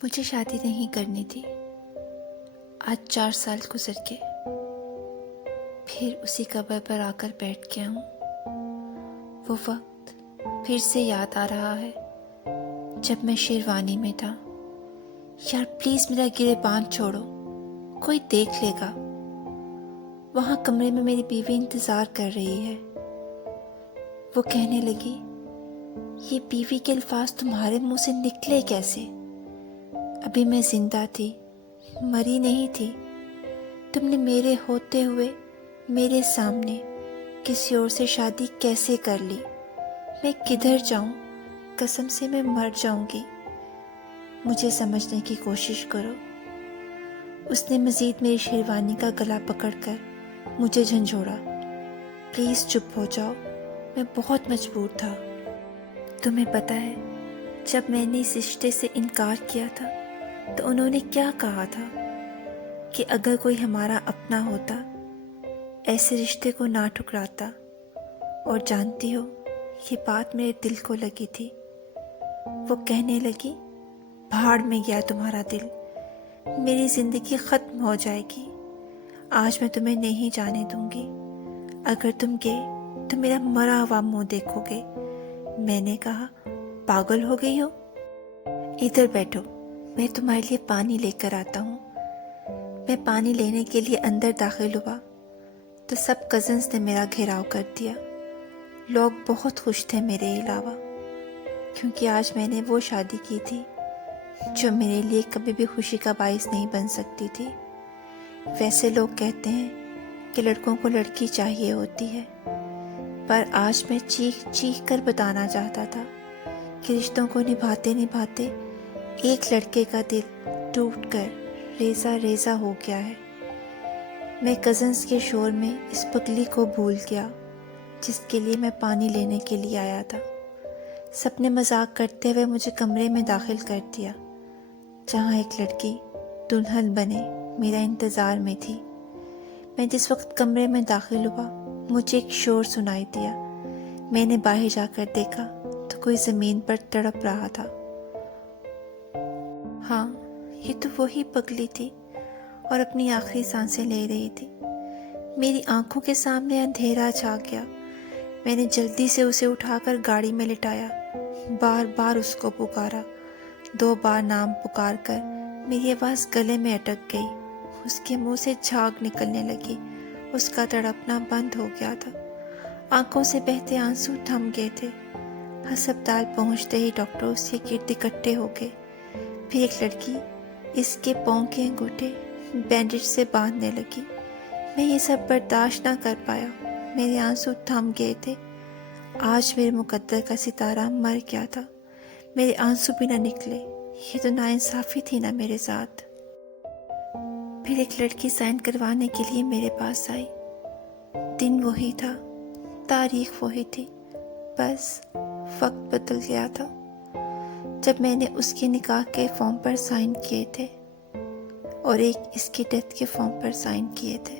मुझे शादी नहीं करनी थी। आज 4 साल गुजर के फिर उसी कब्र पर आकर बैठ गया हूँ। वो वक्त फिर से याद आ रहा है जब मैं शेरवानी में था। यार प्लीज़ मेरा गिरेबान छोड़ो, कोई देख लेगा। वहाँ कमरे में मेरी बीवी इंतज़ार कर रही है। वो कहने लगी, ये बीवी के अल्फाज तुम्हारे मुंह से निकले कैसे? अभी मैं जिंदा थी, मरी नहीं थी। तुमने मेरे होते हुए मेरे सामने किसी और से शादी कैसे कर ली? मैं किधर जाऊं? कसम से मैं मर जाऊंगी। मुझे समझने की कोशिश करो। उसने मज़ीद मेरी शेरवानी का गला पकड़कर मुझे झंझोड़ा। प्लीज़ चुप हो जाओ, मैं बहुत मजबूर था। तुम्हें पता है, जब मैंने इस रिश्ते से इनकार किया था तो उन्होंने क्या कहा था कि अगर कोई हमारा अपना होता ऐसे रिश्ते को ना ठुकराता। और जानती हो, ये बात मेरे दिल को लगी थी। वो कहने लगी, भाड़ में गया तुम्हारा दिल, मेरी ज़िंदगी ख़त्म हो जाएगी। आज मैं तुम्हें नहीं जाने दूंगी। अगर तुम गए तो मेरा मरा हुआ मुंह देखोगे। मैंने कहा, पागल हो गई हो? इधर बैठो, मैं तुम्हारे लिए पानी लेकर आता हूँ। मैं पानी लेने के लिए अंदर दाखिल हुआ तो सब कज़न्स ने मेरा घेराव कर दिया। लोग बहुत खुश थे मेरे अलावा, क्योंकि आज मैंने वो शादी की थी जो मेरे लिए कभी भी खुशी का बायस नहीं बन सकती थी। वैसे लोग कहते हैं कि लड़कों को लड़की चाहिए होती है, पर आज मैं चीख चीख कर बताना चाहता था कि रिश्तों को निभाते निभाते एक लड़के का दिल टूटकर रेजा रेजा हो गया है। मैं कज़न्स के शोर में इस पगली को भूल गया जिसके लिए मैं पानी लेने के लिए आया था। सबने मजाक करते हुए मुझे कमरे में दाखिल कर दिया, जहाँ एक लड़की दुल्हन बने मेरा इंतज़ार में थी। मैं जिस वक्त कमरे में दाखिल हुआ, मुझे एक शोर सुनाई दिया। मैंने बाहर जाकर देखा तो कोई ज़मीन पर तड़प रहा था। हाँ, ये तो वही पगली थी और अपनी आखिरी सांसें ले रही थी। मेरी आंखों के सामने अंधेरा छा गया। मैंने जल्दी से उसे उठाकर गाड़ी में लिटाया, बार बार उसको पुकारा। 2 बार नाम पुकार कर मेरी आवाज़ गले में अटक गई। उसके मुंह से झाग निकलने लगी। उसका तड़पना बंद हो गया था। आंखों से बहते आंसू थम गए थे। अस्पताल पहुंचते ही डॉक्टर उसके गिर्द इकट्ठे हो गए। फिर एक लड़की इसके पाँव के अंगूठे बैंडेज से बांधने लगी। मैं ये सब बर्दाश्त ना कर पाया। मेरे आंसू थम गए थे। आज मेरे मुकद्दर का सितारा मर गया था। मेरे आंसू भी ना निकले। ये तो नाइंसाफ़ी थी ना मेरे साथ। फिर एक लड़की साइन करवाने के लिए मेरे पास आई। दिन वही था, तारीख वही थी, बस वक्त बदल गया था। जब मैंने उसके निकाह के फॉर्म पर साइन किए थे और एक इसकी डेथ के फॉर्म पर साइन किए थे।